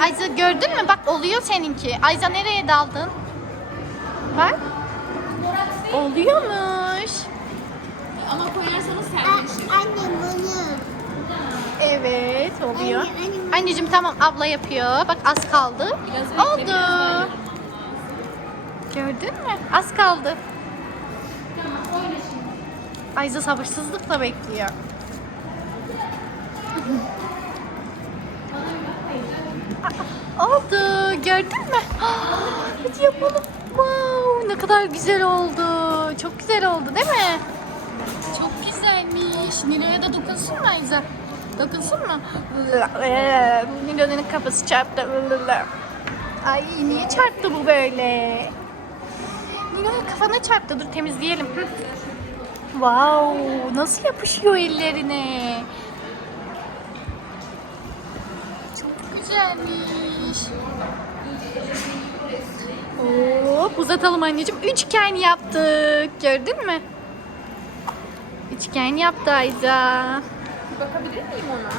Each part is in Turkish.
Ayza gördün mü? Bak oluyor seninki. Ayza nereye daldın? Bak. Oluyormuş. Ama koyarsanız sertleşir. Anne bunu. Evet oluyor. Anne, anne. Anneciğim tamam abla yapıyor. Bak az kaldı. Biraz bekle, Oldu. biraz. Gördün mü? Az kaldı. Ayza sabırsızlıkla bekliyor. Aa, Oldu. Gördün mü? Hadi yapalım. Wow, ne kadar güzel oldu. Çok güzel oldu değil mi? Çok güzelmiş. Nilo'ya da dokunsun mu Ayza? Dokunsun mu? Nilo'nun kafası çarptı. Ay niye çarptı bu böyle? Nilo'ya kafana çarptı. Dur temizleyelim. Wow, nasıl yapışıyor ellerine? Çok güzelmiş. Hop uzatalım anneciğim. Üçgen yaptık. Gördün mü? Üçgen yaptı Ayza. Bakabilir miyim ona?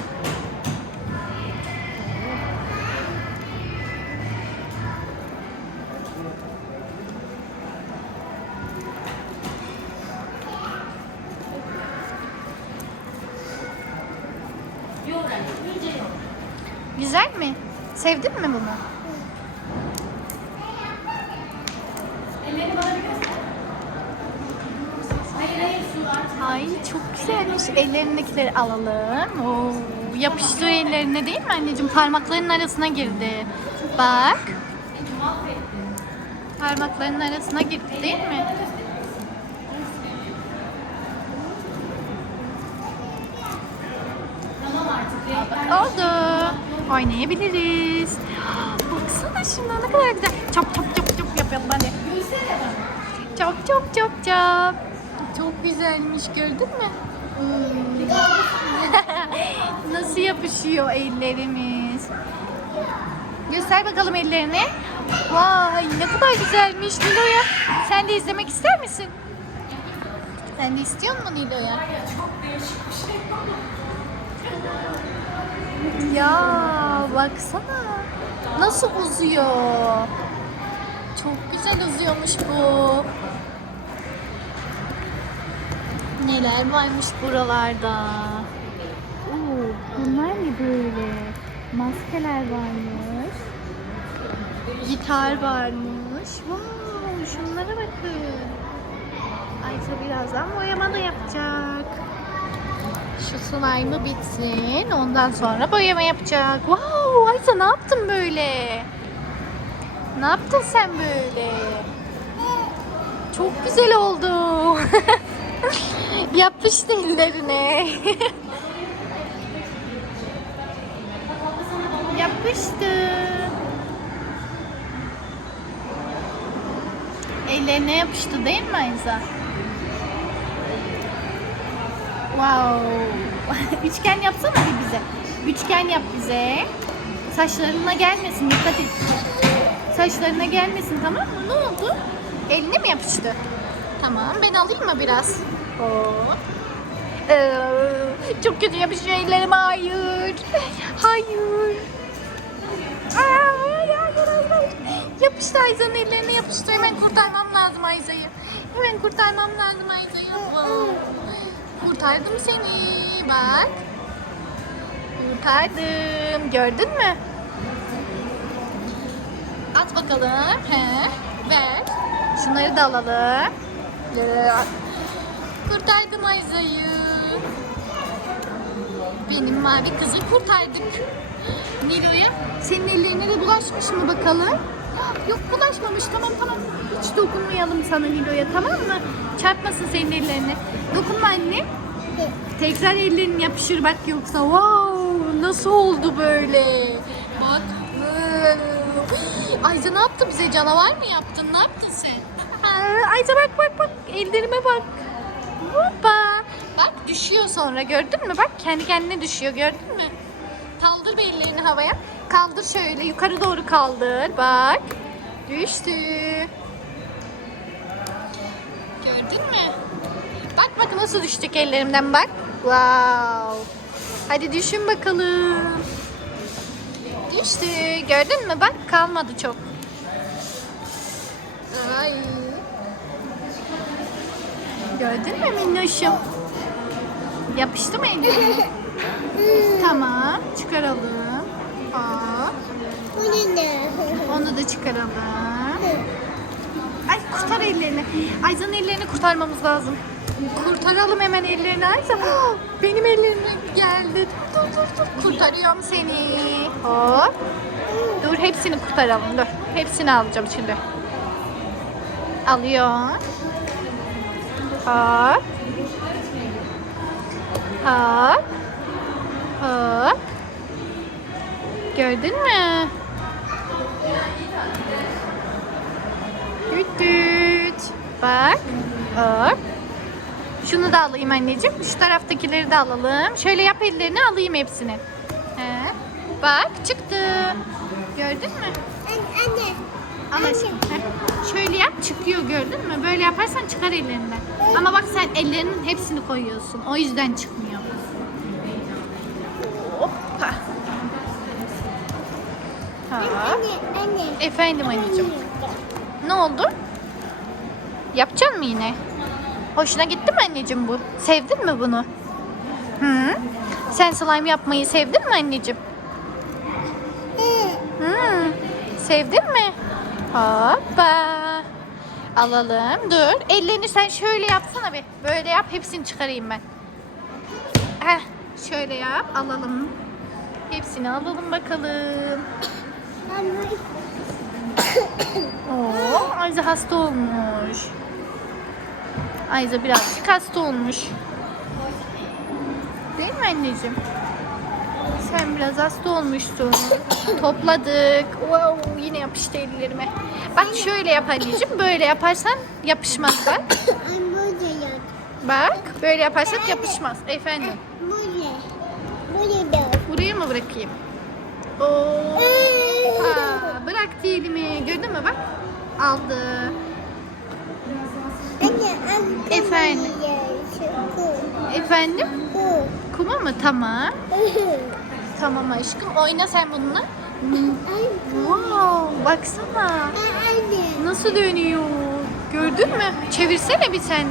Güzel mi? Sevdin mi bunu? Ay çok güzelmiş. Ellerindekileri alalım. Oo, yapıştı ellerine değil mi anneciğim? Parmaklarının arasına girdi. Bak. Parmaklarının arasına girdi değil mi? Oldu. Oynayabiliriz. Baksana şuna ne kadar güzel. Çap çap çap çap yapalım hadi. Çap çap çap çap. Çok güzelmiş gördün mü? Hmm. Nasıl yapışıyor ellerimiz? Göster bakalım ellerini. Vay ne kadar güzelmiş Nilo'ya. Sen de izlemek ister misin? Sen de istiyor musun Nilo'ya? Ya baksana. Nasıl uzuyor? Çok güzel uzuyormuş bu. Neler varmış buralarda? Oo, bunlar ne böyle? Maskeler varmış. Gitar varmış. Wow, şunlara bakın. Ayça birazdan boyama da yapacak. Şu slime'ı bitsin. Ondan sonra boyama yapacak. Wow Ayça ne yaptın böyle? Ne yaptın sen böyle? Çok güzel oldu. Yapıştı ellerine. Yapıştı. Ellerine yapıştı değil mi Ayza? Wow. Üçgen yapsana bir bize. Üçgen yap bize. Saçlarına gelmesin dikkat et. Saçlarına gelmesin tamam mı? Ne oldu? Eline mi yapıştı? Tamam ben alayım mı biraz? Hop. Ee, çok kötü yapışıyor ellerime. Hayır. Hayır. Hayır, hayır. Yapıştı Ayza'nın ellerine yapıştı. Hemen kurtarmam lazım Ayza'yı. Hemen kurtarmam lazım Ayza'yı. Kurtardım seni. Bak. Kurtardım. Gördün mü? At bakalım. He. Ver. Şunları da alalım. Kurtardım Ayza'yı. Benim mavi kızı kurtardık. Nilo'ya senin ellerine de bulaşmış mı bakalım? Yok bulaşmamış tamam tamam. Hiç dokunmayalım sana Nilo'ya tamam mı? Çarpmasın senin ellerine. Dokunma anne. Tekrar ellerin yapışır bak yoksa. Wow nasıl oldu böyle? Bak. Ayza ne yaptı bize? Canavar mı yaptın? Ne yaptın sen? Ayza bak bak bak. Ellerime bak. Hoppa. Bak düşüyor sonra gördün mü? Bak kendi kendine düşüyor gördün mü? Kaldır bir ellerini havaya. Kaldır şöyle yukarı doğru kaldır. Bak. Düştü. Gördün mü? Bak bak nasıl düştük ellerimden bak. Wow. Hadi düşün bakalım. düştü. Gördün mü? Bak kalmadı çok. Ay. Gördün mü minnoşum? Yapıştı mı eline? tamam. Çıkaralım. Ne? onu da çıkaralım. Ay kurtar ellerini. Ayza'nın ellerini kurtarmamız lazım. Kurtaralım hemen ellerini Ayza. Benim ellerim geldi. Dur dur dur. Kurtarıyorum seni. Hop. Dur hepsini kurtaralım dur. Hepsini alacağım şimdi. Alıyor. Hop. Hop. Hop. Gördün mü? Düt düt. Bak. Hop. Şunu da alayım anneciğim. Şu taraftakileri de alalım. Şöyle yap ellerini alayım hepsini. He. Bak çıktı. Gördün mü? Anne. Al Heh. Şöyle yap çıkıyor gördün mü? Böyle yaparsan çıkar ellerinden. Ama bak sen ellerinin hepsini koyuyorsun. O yüzden çıkmıyor. Hoppa. Ha. Anne. Anne. Efendim anneciğim. Ne oldu? Yapacak mı yine? Hoşuna gitti mi anneciğim bu? Sevdin mi bunu? Hı? Sen slime yapmayı sevdin mi anneciğim? Hı. Sevdin mi? Hoppa. Alalım. Dur. Ellerini sen şöyle yapsana bir. Böyle yap. Hepsini çıkarayım ben. Heh. Şöyle yap. Alalım. Hepsini alalım bakalım. Oo, Ayza hasta olmuş. Ayza birazcık hasta olmuş. Değil mi anneciğim? Sen biraz hasta olmuşsun. Topladık. Wow, yine yapıştı ellerime. Bak şöyle yap anneciğim. Böyle yaparsan yapışmaz bak. Ne yap? Bak böyle yaparsak yapışmaz. Efendim. Bu ne de? Buraya mı bırakayım? Oo. Ha, bıraktı elimi. Gördün mü bak? Aldı. Efendim? Efendim? Kuma mı? Tamam. Tamam aşkım. Oyna sen bununla. Wow, baksana. Nasıl dönüyor? Gördün mü? Çevirsene bir sen.